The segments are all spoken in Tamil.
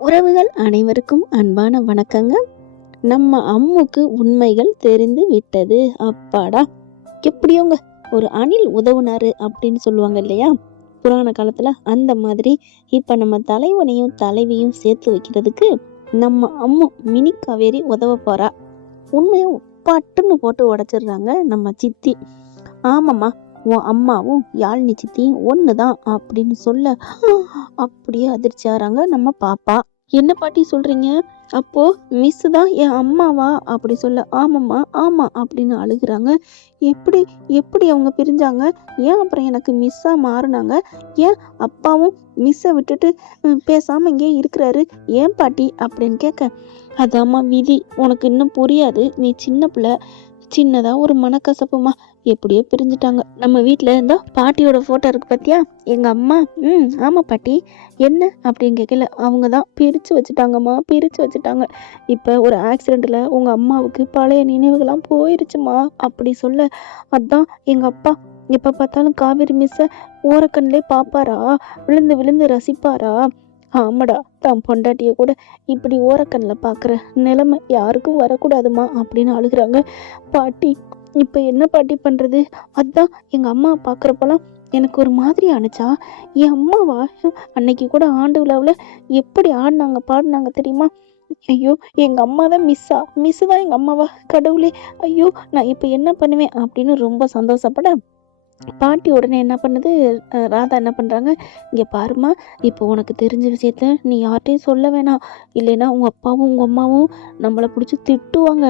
உறவுகள் அனைவருக்கும் அன்பான வணக்கங்க. நம்ம அம்முக்கு உண்மைகள் தெரிந்து விட்டது. அப்பாடா! எப்படியோங்க ஒரு அணில் உதவுனாரு அப்படின்னு சொல்லுவாங்க இல்லையா? புராண காலத்துல அந்த மாதிரி இப்ப நம்ம தலைவனையும் தலைவியும் சேர்த்து வைக்கிறதுக்கு நம்ம அம்மு மினி காவேரி உதவ போறா. உண்மையும் பட்டுன்னு போட்டு உடைச்சிடுறாங்க நம்ம சித்தி. ஆமாம்மா, உன் அம்மாவும் யாழினி சித்தியும் ஒண்ணுதான் அப்படின்னு சொல்ல அப்படியே அதிர்ச்சி ஆறாங்க நம்ம பாப்பா. என்ன பாட்டி சொல்றீங்க? அப்போ மிஸ் தான் என் அம்மாவா அப்படி சொல்ல, ஆமாம்மா ஆமா அப்படின்னு அழுகுறாங்க. எப்படி எப்படி அவங்க பிரிஞ்சாங்க? ஏன் அப்புறம் எனக்கு மிஸ்ஸா மாறினாங்க? ஏன் அப்பாவும் மிஸ்ஸை விட்டுட்டு பேசாம இங்கே இருக்கிறாரு? ஏன் பாட்டி அப்படின்னு கேட்க, அதாம்மா விதி, உனக்கு இன்னும் புரியாது, நீ சின்ன பிள்ளை, சின்னதா ஒரு மனக்கசப்புமா, எப்படியோ பிரிஞ்சுட்டாங்க. நம்ம வீட்டுல இருந்தா பாட்டியோட போட்டோ இருக்கு பாத்தியா, எங்க அம்மா. ஆமா பாட்டி. என்ன அப்படின்னு கேட்கல, அவங்கதான் பிரிச்சு வச்சுட்டாங்கம்மா, பிரிச்சு வச்சுட்டாங்க. இப்ப ஒரு ஆக்சிடென்ட்ல உங்க அம்மாவுக்கு பழைய நினைவுகள்லாம் போயிருச்சுமா அப்படி சொல்ல, அதான் எங்க அப்பா எப்ப பார்த்தாலும் காவேரி மிஸ்ஸ ஓரக்கண்ணிலே பாப்பாரா, விழுந்து விழுந்து ரசிப்பாரா. ஆமாடா, தான் பொண்டாட்டிய கூட இப்படி ஓரக்கண்ணில் பார்க்குற நிலைமை யாருக்கும் வரக்கூடாதுமா அப்படின்னு அழுகுறாங்க. பாட்டி, இப்போ என்ன பாட்டி பண்ணுறது? அதான் எங்கள் அம்மா பார்க்குறப்பெல்லாம் எனக்கு ஒரு மாதிரி ஆணுச்சா. என் அம்மாவா அன்னைக்கு கூட ஆண்டு விழாவில் எப்படி ஆடினாங்க பாடினாங்க தெரியுமா? ஐயோ, எங்கள் அம்மா தான் மிஸ்ஸு தான் எங்கள் அம்மாவா, கடவுளே, ஐயோ நான் இப்போ என்ன பண்ணுவேன் அப்படின்னு ரொம்ப சந்தோஷப்பட, பாட்டி உடனே என்ன பண்ணுது, ராதா என்ன பண்ணுறாங்க, இங்கே பாருமா, இப்போ உனக்கு தெரிஞ்ச விஷயத்த நீ யார்கிட்டையும் சொல்ல வேணாம், இல்லைன்னா உங்கள் அப்பாவும் உங்கள் அம்மாவும் நம்மளை பிடிச்சி திட்டுவாங்க.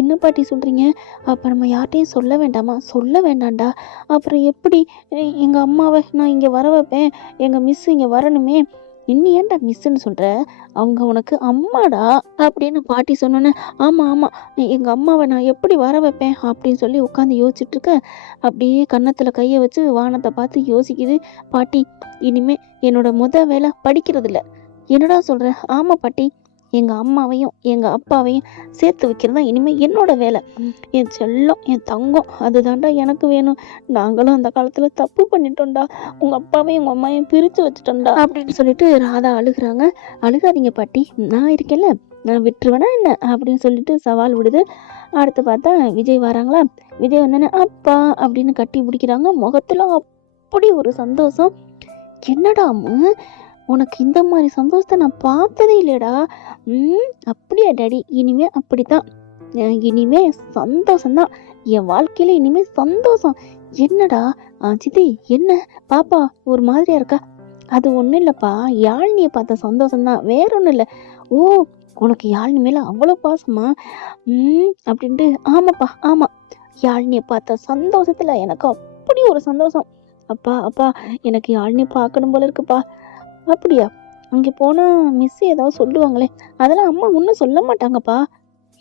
என்ன பாட்டி சொல்கிறீங்க? அப்போ நம்ம யார்கிட்டையும் சொல்ல வேண்டாமா? சொல்ல வேண்டாம்டா. அப்புறம் எப்படி எங்கள் அம்மாவை நான் இங்கே வர வைப்பேன்? எங்கள் மிஸ் இங்கே வரணுமே. இன்னும் ஏன்டா மிஸ்ஸுன்னு சொல்கிற? அவங்க உனக்கு அம்மாடா அப்படின்னு பாட்டி சொன்னோன்னே, ஆமாம் ஆமாம், எங்கள் அம்மாவை நான் எப்படி வர வைப்பேன் அப்படின்னு சொல்லி உட்காந்து யோசிச்சுட்டு இருக்க. அப்படியே கன்னத்தில் கையை வச்சு வானத்தை பார்த்து யோசிக்குது பாட்டி. இனிமே என்னோட வேலை படிக்கிறது இல்லை. என்னடா சொல்கிற? ஆமாம் பாட்டி, எங்கள் அம்மாவையும் எங்கள் அப்பாவையும் சேர்த்து வைக்கிறது தான் இனிமேல் என்னோட வேலை. என் செல்லம், என் தங்கம், அதுதான்டா எனக்கு வேணும். நாங்களும் அந்த காலத்தில் தப்பு பண்ணிட்டோம்டா, உங்கள் அப்பாவையும் உங்கள் அம்மாவையும் பிரித்து வச்சுட்டோம்டா அப்படின்னு சொல்லிட்டு ராதா அழுகுறாங்க. அழுகாதீங்க பாட்டி, நான் இருக்கேன்ல, நான் விட்டுருவேனா என்ன அப்படின்னு சொல்லிட்டு சவால் விடுது. அடுத்து பார்த்தா விஜய் வராங்களா. விஜய் வந்தோடனே அப்பா அப்படின்னு கட்டி பிடிக்கிறாங்க. முகத்துல அப்படி ஒரு சந்தோஷம். என்னடா உனக்கு இந்த மாதிரி சந்தோஷத்தை நான் பார்த்ததே இல்லையடா. அப்படியா டாடி? இனிமே அப்படித்தான், இனிமே சந்தோஷம்தான் என் வாழ்க்கையில, இனிமே சந்தோஷம். என்னடா சித்தி, என்ன பாப்பா ஒரு மாதிரியா இருக்கா? அது ஒன்றும் இல்லைப்பா, யாழ்னியை பார்த்த சந்தோஷம்தான், வேற ஒன்றும் இல்லை. ஓ, உனக்கு யாழ்னி மேல அவ்வளோ பாசமா? அப்படின்ட்டு, ஆமாப்பா ஆமாம், யாழ்னியை பார்த்த சந்தோஷத்துல எனக்கு அப்படி ஒரு சந்தோஷம். அப்பா அப்பா, எனக்கு யாழ்னி பார்க்கணும் போல இருக்குப்பா. அப்படியா? அங்கே போனால் மிஸ் ஏதாவது சொல்லுவாங்களே, அதெல்லாம் அம்மா ஒன்றும் சொல்ல மாட்டாங்கப்பா.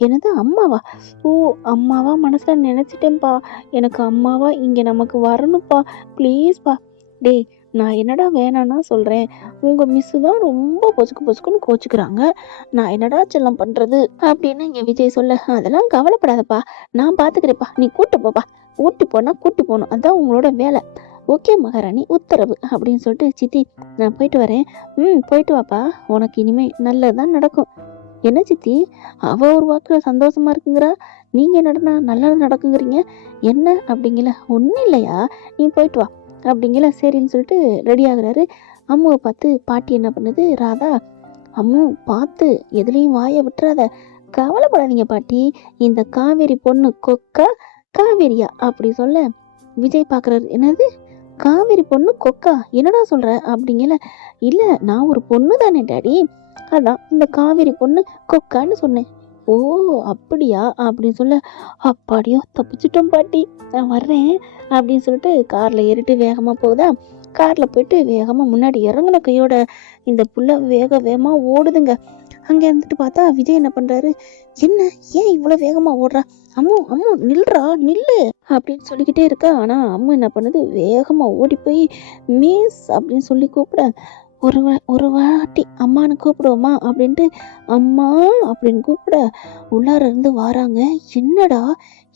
என்னது அம்மாவா? ஓ, அம்மாவா மனசில் நினச்சிட்டேன்ப்பா. எனக்கு அம்மாவா இங்கே நமக்கு வரணும்ப்பா, ப்ளீஸ்ப்பா. டேய், நான் என்னடா வேணான்னா சொல்கிறேன், உங்கள் மிஸ்ஸு தான் ரொம்ப பொசுக்குன்னு கோச்சுக்கிறாங்க, நான் என்னடா செல்லம் பண்ணுறது அப்படின்னு இங்கே விஜய் சொல்ல, அதெல்லாம் கவலைப்படாதப்பா, நான் பார்த்துக்கிறேப்பா, நீ கூட்டு போப்பா, ஊட்டி போனால் கூட்டி போகணும், அதுதான் உங்களோட வேலை. ஓகே மகாராணி, உத்தரவு அப்படின்னு சொல்லிட்டு, சித்தி நான் போயிட்டு வரேன். போயிட்டு வாப்பா, உனக்கு இனிமே நல்லதுதான் நடக்கும். என்ன சித்தி, அவ ஒரு வாக்குல சந்தோஷமா இருக்குங்கிறா, நீங்க என்னடனா நல்லது நடக்குங்கிறீங்க, என்ன அப்படிங்கல? ஒன்றும் இல்லையா, நீ போயிட்டு வா அப்படிங்கல. சரின்னு சொல்லிட்டு ரெடி ஆகுறாரு. அம்முவை பார்த்து பாட்டி என்ன பண்ணுது, ராதா, அம்மு பார்த்து எதுலேயும் வாயை விட்டுறாத, கவலைப்படாதீங்க பாட்டி, இந்த காவேரி பொண்ணு கொக்கா காவேரியா அப்படி சொல்ல, விஜய் பார்க்குறாரு. என்னது காவேரி பொண்ணு கொக்கா, என்னடா சொல்ற அப்படிங்கல. இல்ல, நான் ஒரு பொண்ணு தானே டாடி, அதான் இந்த காவேரி பொண்ணு கொக்கான்னு சொன்னேன். ஓ அப்படியா அப்படின்னு சொல்ல, அப்பாடியோ தப்பிச்சிட்டோம் பாட்டி, நான் வர்றேன் அப்படின்னு சொல்லிட்டு கார்ல ஏறிட்டு வேகமா போகுதா. கார்ல போயிட்டு வேகமா முன்னாடி இறங்குன கையோட இந்த புள்ள வேகமா ஓடுதுங்க. அங்க இருந்துட்டு பார்த்தா விஜய் என்ன பண்றாரு, என்ன ஏன் இவ்வளவு வேகமா ஓடுறா, அம்மு அம்மு நில்றா நில்லு அப்படின்னு சொல்லிக்கிட்டே இருக்கா. ஆனா அம்மு என்ன பண்ணுது, வேகமா ஓடி போய் மிஸ் அப்படின்னு சொல்லி கூப்பிட, ஒரு வாட்டி அம்மானு கூப்பிடுவோமா அப்படின்ட்டு அம்மா அப்படின்னு கூப்பிட, உள்ளார இருந்து வாராங்க. என்னடா,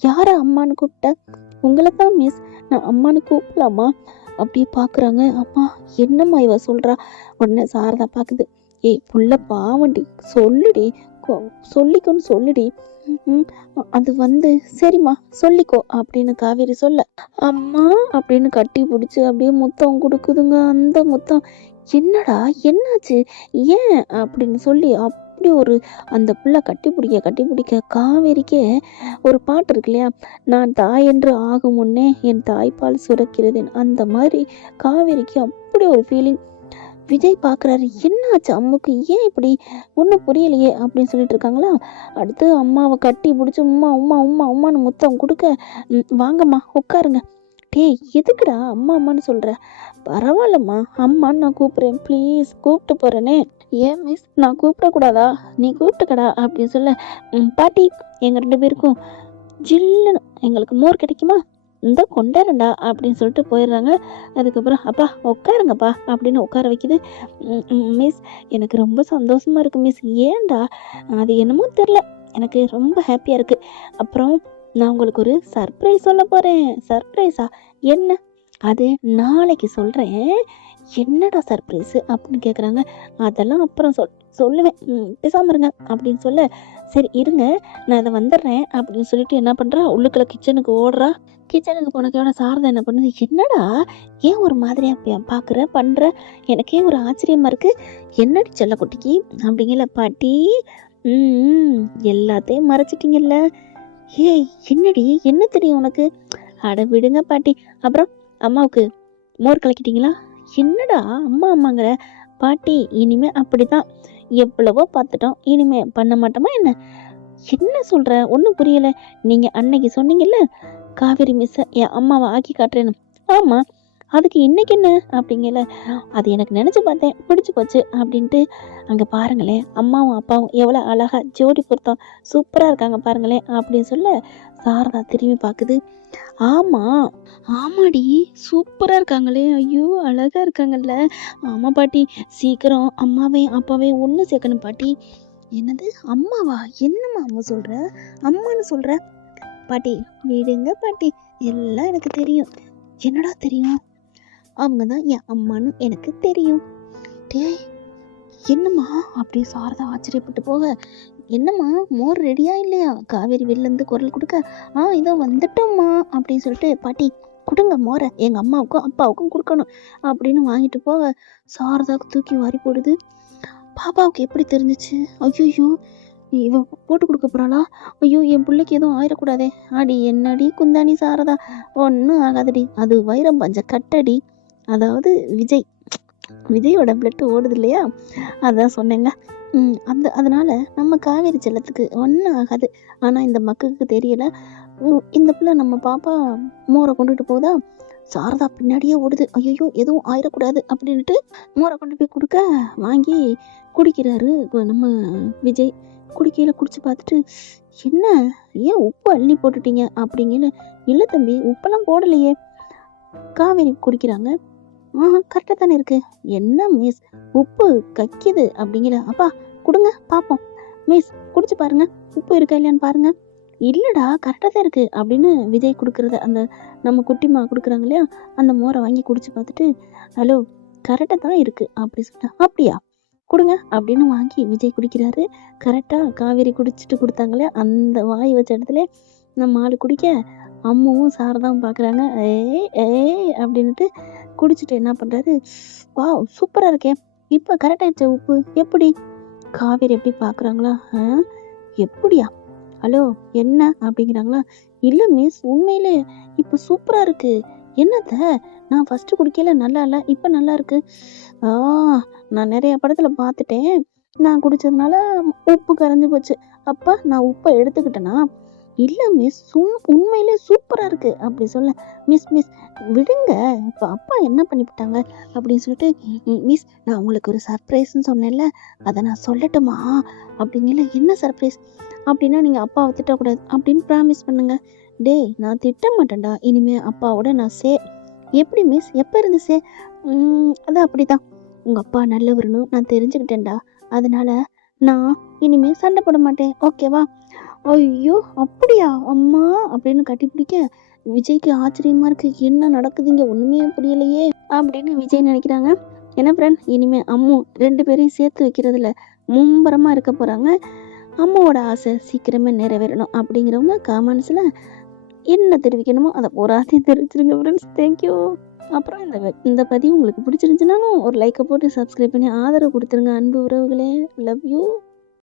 யாரா அம்மானு கூப்பிட்ட? உங்களை தான் மிஸ், நான் அம்மானு கூப்பிடலாமா அப்படியே பாக்குறாங்க. அம்மா என்னம்மா இவ சொல்றா? உடனே சாரதா பாக்குது. ஏய் புள்ள பாவண்டி, சொல்லுடி, சொல்லிக்கோன்னு சொல்லுடி. ம், அது வந்து சரிம்மா சொல்லிக்கோ அப்படின்னு காவேரி சொல்ல, அம்மா அப்படின்னு கட்டி பிடிச்சி அப்படியே முத்தம் கொடுக்குதுங்க. அந்த முத்தம், என்னடா என்னாச்சு ஏன் அப்படின்னு சொல்லி அப்படி ஒரு அந்த புள்ள கட்டி பிடிக்க காவேரிக்கே ஒரு பாட்டு இருக்கு இல்லையா, நான் தாய் என்று ஆகும் முன்னே என் தாய்ப்பால் சுரக்கிறது, அந்த மாதிரி காவேரிக்கு அப்படி ஒரு ஃபீலிங். விஜய் பார்க்குறாரு, என்னாச்சு அம்முக்கு, ஏன் இப்படி ஒன்றும் புரியலையே அப்படின்னு சொல்லிட்டு இருக்காங்களா. அடுத்து அம்மாவை கட்டி பிடிச்சி உம்மா உம்மா உம்மா உம்மான்னு முத்தம் கொடுக்க, வாங்கம்மா உட்காருங்க. டேய் எதுக்குடா அம்மா அம்மான்னு சொல்கிற, பரவாயில்லம்மா அம்மான்னு நான் கூப்பிட்றேன் ப்ளீஸ், கூப்பிட்டு போகிறேனே. ஏன் மிஸ் நான் கூப்பிடக்கூடாதா, நீ கூப்பிட்டுக்கடா அப்படின்னு சொல்ல, பாட்டி எங்கள் 2 பேருக்கும் ஜில்லுன்னு எங்களுக்கு மோர் கிடைக்குமா, இந்த கொண்டாரண்டா அப்படின்னு சொல்லிட்டு போயிடுறாங்க. அதுக்கப்புறம் அப்பா உட்காருங்கப்பா அப்படின்னு உட்கார வைக்குது. மிஸ் எனக்கு ரொம்ப சந்தோஷமா இருக்கு மிஸ். ஏன்டா, அது என்னமோ தெரில, எனக்கு ரொம்ப ஹாப்பியாக இருக்கு. அப்புறம் நான் உங்களுக்கு ஒரு சர்ப்ரைஸ் சொல்ல போகிறேன். சர்ப்ரைஸா, என்ன, அது நாளைக்கு சொல்கிறேன். என்னடா சர்ப்ரைஸு அப்படின்னு கேட்குறாங்க. அதெல்லாம் அப்புறம் சொல்லுவேன், பேசாமல் இருங்க அப்படின்னு சொல்ல, சரி இருங்க நான் அதை வந்துடுறேன் அப்படின்னு சொல்லிட்டு என்ன பண்ணுறா, உள்ளுக்குள்ள கிச்சனுக்கு ஓடுறா. கிச்சனுக்கு போனக்கோட சாரதா என்ன பண்ணுது, என்னடா ஏன் ஒரு மாதிரியா பார்க்குற பண்ணுற, எனக்கே ஒரு ஆச்சரியமா இருக்கு, என்னடி செல்ல குட்டிக்கு அப்படிங்கல. பாட்டி எல்லாத்தையும் மறைச்சிட்டிங்கல்ல, ஏய் என்னடி என்ன தெரியும் உனக்கு, அட விடுங்க பாட்டி. அப்புறம் அம்மாவுக்கு மோர் கலக்கிட்டீங்களா, என்னடா அம்மா அம்மாங்கிற பாட்டி, இனிமே அப்படிதான், எவ்வளவோ பார்த்துட்டோம், இனிமே பண்ண மாட்டோமா என்ன, என்ன சொல்ற ஒன்றும் புரியல. நீங்க அன்னைக்கு சொன்னீங்கல்ல காவேரி மிஸ் என் அம்மாவை ஆக்கி காட்டுறேன்னு, ஆமா அதுக்கு இன்னைக்கு என்ன அப்படிங்கல, அது எனக்கு நினச்சி பார்த்தேன் பிடிச்சி போச்சு அப்படின்ட்டு. அங்கே பாருங்களேன் அம்மாவும் அப்பாவும் எவ்வளோ அழகா ஜோடி பொருத்தம் சூப்பராக இருக்காங்க பாருங்களேன் அப்படின்னு சொல்ல, சாரதா திரும்பி பார்க்குது. ஆமாம் ஆமாடி சூப்பராக இருக்காங்களே, ஐயோ அழகாக இருக்காங்கல்ல. ஆமாம் பாட்டி, சீக்கிரம் அம்மாவையும் அப்பாவையும் ஒன்று சேர்க்கணும் பாட்டி. என்னது அம்மாவா, என்னம்மா அம்மா சொல்கிற, அம்மான்னு சொல்கிற, பாட்டி விடுங்க பாட்டி, எல்லாம் எனக்கு தெரியும். என்னடா தெரியும், அவங்க தான் என் அம்மான்னு எனக்கு தெரியும். டேய் என்னம்மா அப்படி சாரதா ஆச்சரியப்பட்டு போக, என்னம்மா மோர் ரெடியா இல்லையா, காவேரி வெளிலேருந்து குரல் கொடுக்க, இதோ வந்துட்டோம்மா அப்படின்னு சொல்லிட்டு, பாட்டி கொடுங்க மோரை, எங்கள் அம்மாவுக்கும் அப்பாவுக்கும் கொடுக்கணும் அப்படின்னு வாங்கிட்டு போக, சாரதாவுக்கு தூக்கி வாரி போடுது. பாப்பாவுக்கு எப்படி தெரிஞ்சிச்சு, ஐயோ இவ போட்டு கொடுக்க போகிறாளா, ஐயோ என் பிள்ளைக்கு எதுவும் ஆயிடக்கூடாதே. அடி என்னடி குந்தாணி சாரதா, ஒன்றும் ஆகாதடி, அது வைரம் பஞ்ச கட்டடி, அதாவது விஜயோட பிளட்டு ஓடுது இல்லையா, அதான் சொன்னேங்க. அதனால நம்ம காவேரி செல்லத்துக்கு ஒன்றும் ஆகாது. ஆனால் இந்த மக்களுக்கு தெரியல, இந்த பிள்ளை நம்ம பாப்பா மோரை கொண்டுட்டு போகுதா, சாரதா பின்னாடியே ஓடுது, ஐயோ எதுவும் ஆயிடக்கூடாது அப்படின்ட்டு மோரை கொண்டு போய் கொடுக்க, வாங்கி குடிக்கிறாரு நம்ம விஜய். குடிக்கையில் குடிச்சு பார்த்துட்டு, என்ன ஏன் உப்பு அள்ளி போட்டுட்டீங்க அப்படிங்கல, இல்லை தம்பி உப்பெல்லாம் போடலையே. காவேரி குடிக்கிறாங்க, கரெக்டாக தானே இருக்கு, என்ன மிஸ் உப்பு கக்கிது அப்படிங்கிற, அப்பா கொடுங்க பார்ப்போம், மிஸ் குடிச்சு பாருங்க உப்பு இருக்கா இல்லையான்னு பாருங்க, இல்லைடா கரெக்டாக தான் இருக்குது அப்படின்னு விஜய் கொடுக்குறத அந்த நம்ம குட்டிமா கொடுக்குறாங்க இல்லையா, அந்த மோரை வாங்கி குடிச்சு பார்த்துட்டு, ஹலோ கரெக்டாக தான் இருக்குது அப்படி சொல்லிட்டா, அப்படியா கொடுங்க அப்படின்னு வாங்கி விஜய் குடிக்கிறாரு. கரெக்டாக காவேரி குடிச்சிட்டு கொடுத்தாங்களே அந்த வாய் வச்ச இடத்துல நம்ம ஆள் குடிக்க, அம்மாவும் சாரதாவும் பார்க்குறாங்க, ஏய் அப்படின்ட்டு குடிச்சிட்டு என்ன பண்ணுறாரு, வா சூப்பராக இருக்கேன், இப்போ கரெக்டாகிடுச்ச உப்பு எப்படி, காவேரி எப்படி பார்க்குறாங்களா, எப்படியா, ஹலோ என்ன அப்படிங்கிறாங்களா, இல்லை மிஸ் உண்மையிலே இப்போ சூப்பராக இருக்குது, என்னத்த நான் ஃபஸ்ட்டு குடிக்கல நல்லா இல்லை, இப்போ நல்லா இருக்கு, நான் நிறைய படத்தில் பார்த்துட்டேன், நான் குடித்ததுனால உப்பு கரைஞ்சி போச்சு, அப்போ நான் உப்பை எடுத்துக்கிட்டேனா, இல்லை மிஸ் உண்மையிலே சூப்பராக இருக்குது அப்படி சொல்ல, மிஸ் விடுங்க இப்போ அப்பா என்ன பண்ணிவிட்டாங்க அப்படின்னு சொல்லிட்டு, மிஸ் நான் உங்களுக்கு ஒரு சர்ப்ரைஸ்ன்னு சொன்னேன்ல, அதை நான் சொல்லட்டுமா அப்படிங்கல, என்ன சர்ப்ரைஸ் அப்படின்னா, நீங்கள் அப்பாவை திட்டக்கூடாது அப்படின்னு ப்ராமிஸ் பண்ணுங்க. டேய் நான் திட்ட மாட்டேன்டா, இனிமேல் அப்பாவோட நான் எப்படி மிஸ் எப்போ இருந்து அது அப்படி தான், உங்கள் அப்பா நல்லவருன்னு நான் தெரிஞ்சுக்கிட்டேன்டா, அதனால நான் இனிமேல் சண்டை போட மாட்டேன் ஓகேவா. ஐயோ அப்படியா அம்மா அப்படின்னு கட்டி பிடிக்க, விஜய்க்கு ஆச்சரியமா இருக்கு, என்ன நடக்குதுங்க ஒண்ணுமே புரியலையே அப்படின்னு விஜய் நினைக்கிறாங்க. ஏன்னா ஃப்ரெண்ட் இனிமேல் அம்மு 2 பேரையும் சேர்த்து வைக்கிறதுல மும்பரமாக இருக்க போகிறாங்க. அம்மாவோட ஆசை சீக்கிரமே நிறைவேறணும் அப்படிங்கிறவங்க கமெண்ட்ஸில் என்ன தெரிவிக்கணுமோ அதை பூராத்தையும் தெரிவிச்சிருங்க ஃப்ரெண்ட்ஸ். தேங்க்யூ. அப்புறம் இந்த பதிவு உங்களுக்கு பிடிச்சிருந்துச்சுனாலும் ஒரு லைக்கை போட்டு சப்ஸ்கிரைப் பண்ணி ஆதரவு கொடுத்துருங்க அன்பு உறவுகளே. Love you.